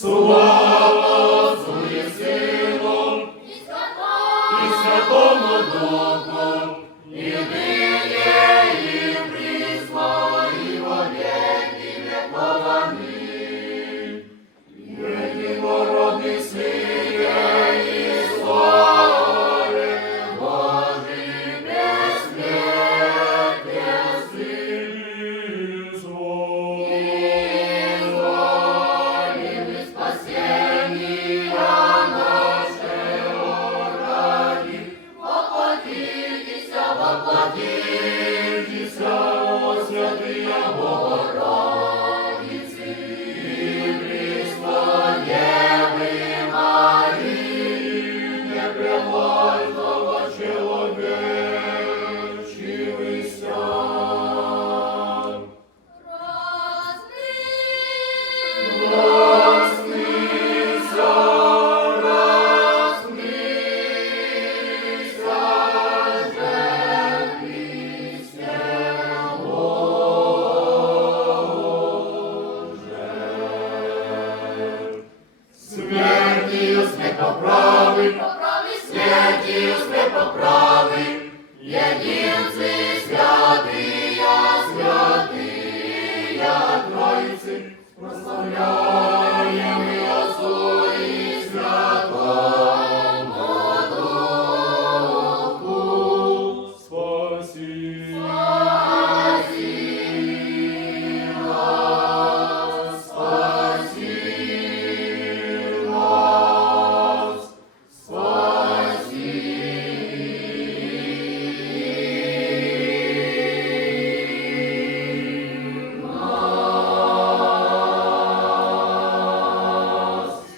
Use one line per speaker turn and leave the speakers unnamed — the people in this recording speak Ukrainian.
Слава Отцу і Сину, і Святому Духу, Марии, непреложного человечивися. Проснися, проснися, жертвіся, Боже. Смертію смертоправ Ядівське поправи, ядівці святия, святия Троїці, прославляємо Отцу і Святому Духу. Спасі, Спасі.